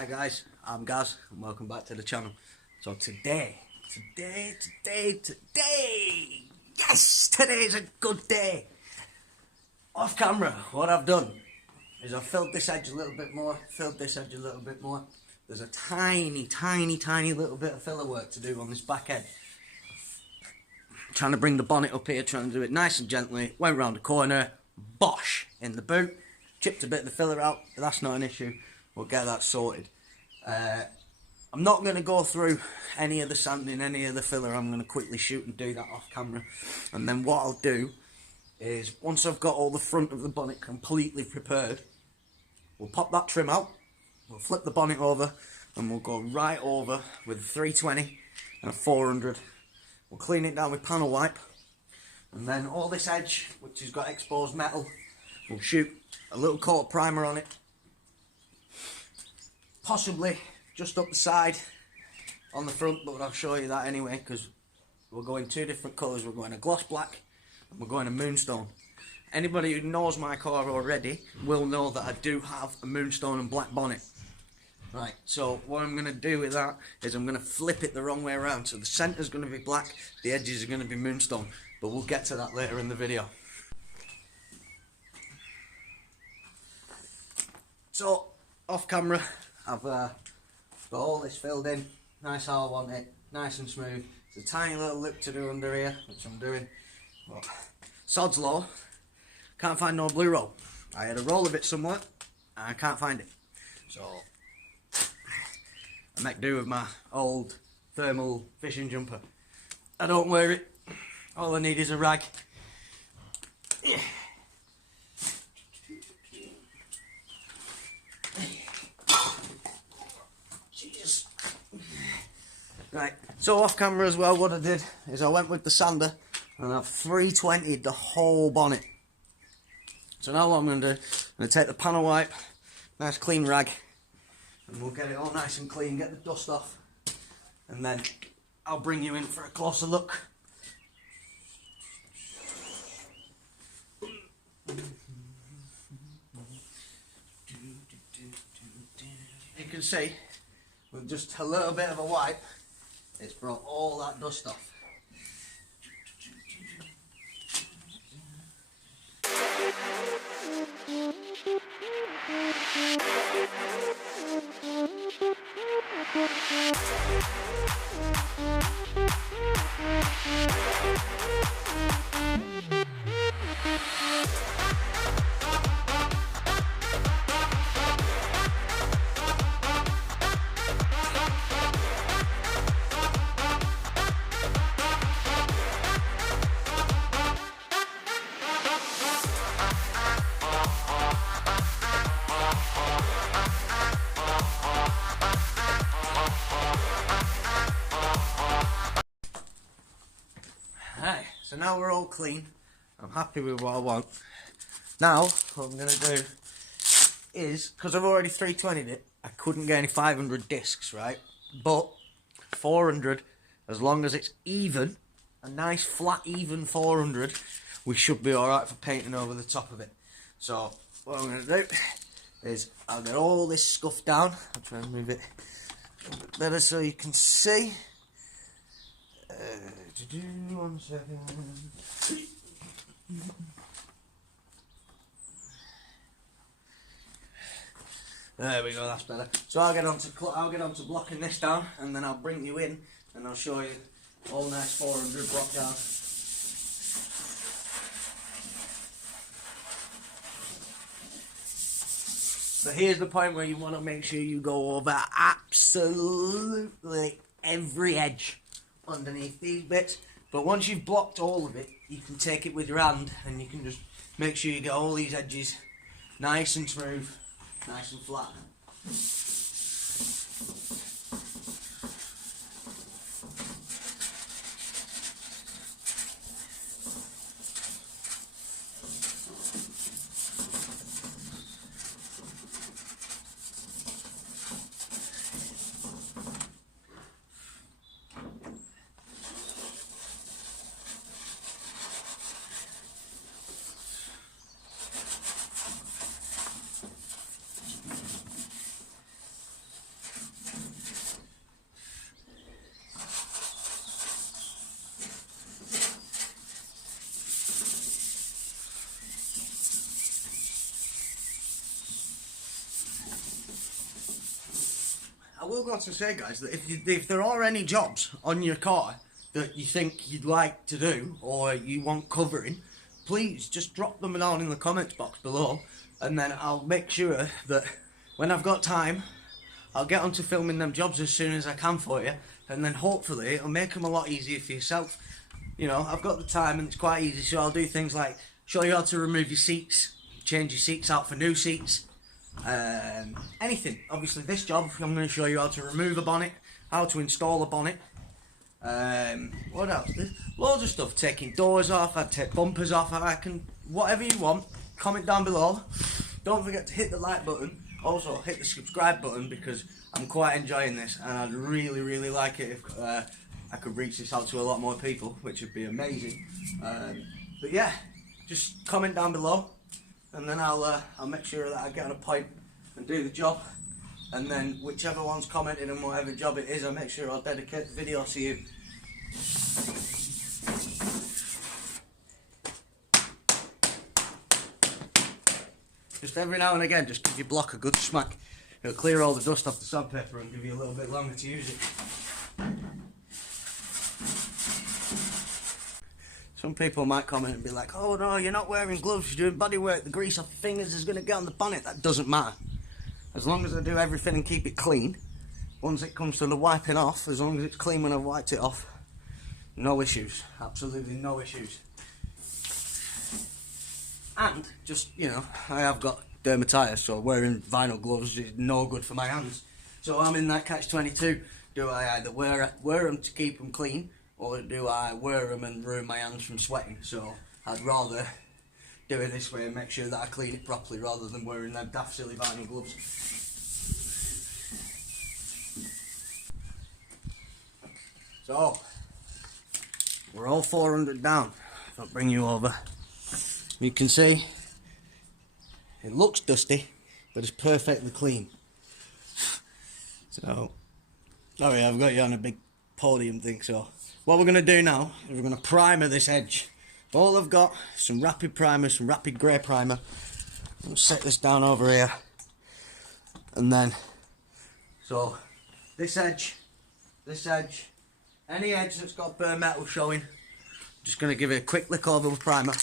Hi guys, I'm Gaz and welcome back to the channel. So today, yes, today's a good day. Off camera, what I've done is I've filled this edge a little bit more, There's a tiny little bit of filler work to do on this back edge. Trying to bring the bonnet up here, trying to do it nice and gently. Went round the corner, bosh, in the boot. Chipped a bit of the filler out, but that's not an issue. We'll get that sorted. I'm not going to go through any of the sanding, any of the filler. I'm going to quickly shoot and do that off camera. And then what I'll do is, once I've got all the front of the bonnet completely prepared, we'll pop that trim out, we'll flip the bonnet over, and we'll go right over with a 320 and a 400. We'll clean it down with panel wipe, and then all this edge, which has got exposed metal, we'll shoot a little coat of primer on it, possibly just up the side on the front, but I'll show you that anyway, because we're going two different colours. We're going a gloss black and we're going a moonstone. Anybody who knows my car already will know that I do have a moonstone and black bonnet. Right, so what I'm going to do with that is I'm going to flip it the wrong way around. So the centre's going to be black, the edges are going to be moonstone, but we'll get to that later in the video. So, off camera, I've got all this filled in, nice how I want it, nice and smooth. There's a tiny little lip to do under here, which I'm doing, but sod's law, can't find no blue roll. I had a roll of it somewhere, and I can't find it. So, I make do with my old thermal fishing jumper. I don't wear it, all I need is a rag. Jesus. Right, so off camera as well, what I did is I went with the sander and I've 320'd the whole bonnet. So now what I'm going to do, I'm going to take the panel wipe, nice clean rag, and we'll get it all nice and clean, get the dust off, and then I'll bring you in for a closer look. You can see, with just a little bit of a wipe, it's brought all that dust off. Right, so now we're all clean. I'm happy with what I want. Now, what I'm going to do is, because I've already 320'd it, I couldn't get any 500 discs, right? But 400, as long as it's even, a nice flat even 400, we should be alright for painting over the top of it. So, what I'm going to do is, I'll get all this scuff down. I'll try and move it a bit better so you can see. 1 second. There we go, that's better. So I'll get on to blocking this down, and then I'll bring you in and I'll show you all nice 400 block down. So here's the point where you want to make sure you go over absolutely every edge underneath these bits, but once you've blocked all of it, you can take it with your hand and you can just make sure you get all these edges nice and smooth, nice and flat. will go on to say, guys, that if there are any jobs on your car that you think you'd like to do or you want covering, please just drop them down in the comments box below, and then I'll make sure that when I've got time, I'll get onto filming them jobs as soon as I can for you, and then hopefully it'll make them a lot easier for yourself. You know, I've got the time and it's quite easy, so I'll do things like show you how to remove your seats, change your seats out for new seats, anything. Obviously this job, I'm going to show you how to remove a bonnet, how to install a bonnet. What else? There's loads of stuff. Taking doors off, I'd take bumpers off, I can, whatever you want, comment down below. Don't forget to hit the like button, also hit the subscribe button, because I'm quite enjoying this and I'd really like it if I could reach this out to a lot more people, which would be amazing. But yeah, just comment down below, and then I'll make sure that I get on a point and do the job, and then whichever one's commented on whatever job it is, I'll make sure I'll dedicate the video to you. Just every now and again, just give your block a good smack. It'll clear all the dust off the sandpaper and give you a little bit longer to use it. Some people might comment and be like, oh no, you're not wearing gloves, you're doing body work, the grease off your fingers is going to get on the bonnet. That doesn't matter. As long as I do everything and keep it clean, once it comes to the wiping off, as long as it's clean when I've wiped it off, no issues, absolutely no issues. And just, you know, I have got dermatitis, so wearing vinyl gloves is no good for my hands. So I'm in that catch-22. Do I either wear them to keep them clean, or do I wear them and ruin my hands from sweating? So I'd rather do it this way and make sure that I clean it properly rather than wearing them daft silly vinyl gloves. So we're all 400 down. If I bring you over, you can see it looks dusty, but it's perfectly clean. So, sorry, I've got you on a big podium thing. So what we're going to do now is we're going to primer this edge. All I've got is some rapid primer, some rapid grey primer. I'll set this down over here, and then, so this edge, any edge that's got bare metal showing, just going to give it a quick lick over with primer.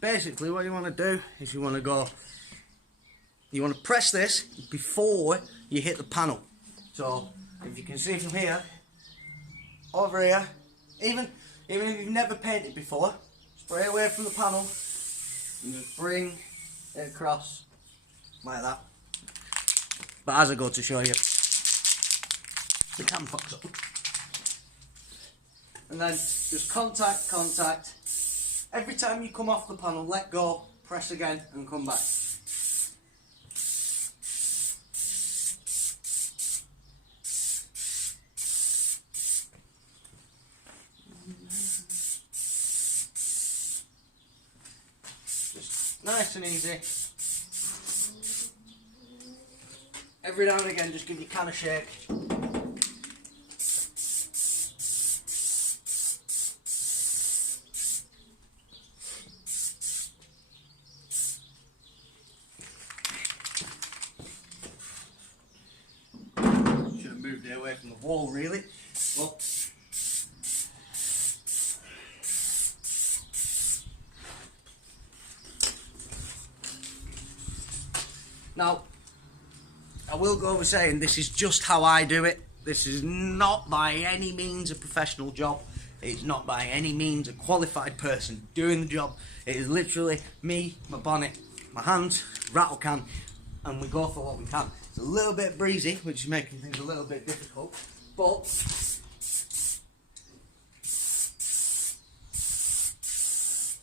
Basically what you want to do is you want to press this before you hit the panel. So if you can see from here, over here, even if you've never painted before, spray away from the panel and just bring it across like that. But as I go to show you, the cam fucks up. And then just contact. Every time you come off the panel, let go, press again and come back. Just nice and easy. Every now and again, just give your can a shake. Away from the wall, really. Well, now I will go over saying this is just how I do it. This is not by any means a professional job. It's not by any means a qualified person doing the job. It is literally me, my bonnet, my hands, rattle can, and we go for what we can. It's a little bit breezy, which is making things a little bit difficult, but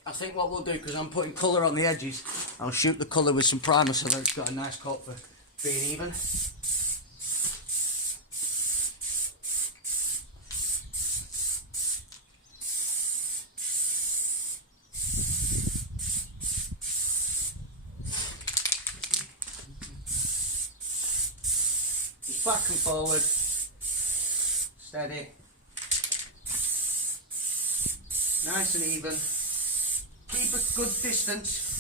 I think what we'll do, because I'm putting colour on the edges, I'll shoot the colour with some primer so that it's got a nice coat for being even. Back and forward, steady, Nice and even. Keep a good distance.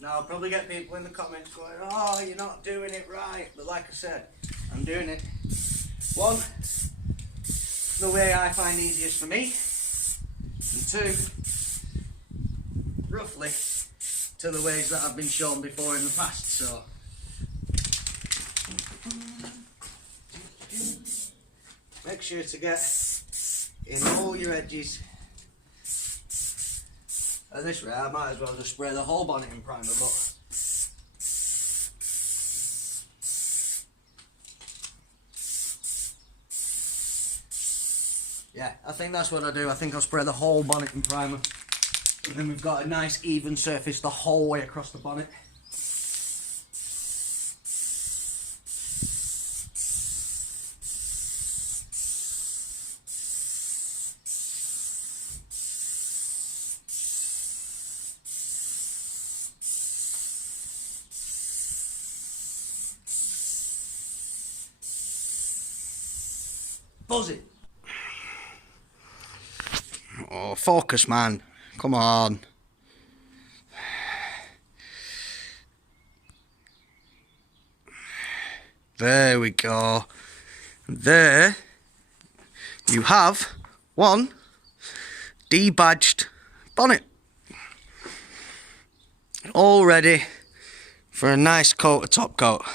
Now I'll probably get people in the comments going, oh, you're not doing it right. But like I said, I'm doing it. One, the way I find easiest for me. And two, roughly to the ways that I've been shown before in the past. So make sure to get in all your edges. At this rate, I might as well just spray the whole bonnet in primer, but yeah, I think that's what I do. I think I'll spray the whole bonnet in primer, and then we've got a nice even surface the whole way across the bonnet. Buzz it. Oh, focus, man. Come on. There we go. There you have one debadged bonnet. All ready for a nice coat of top coat.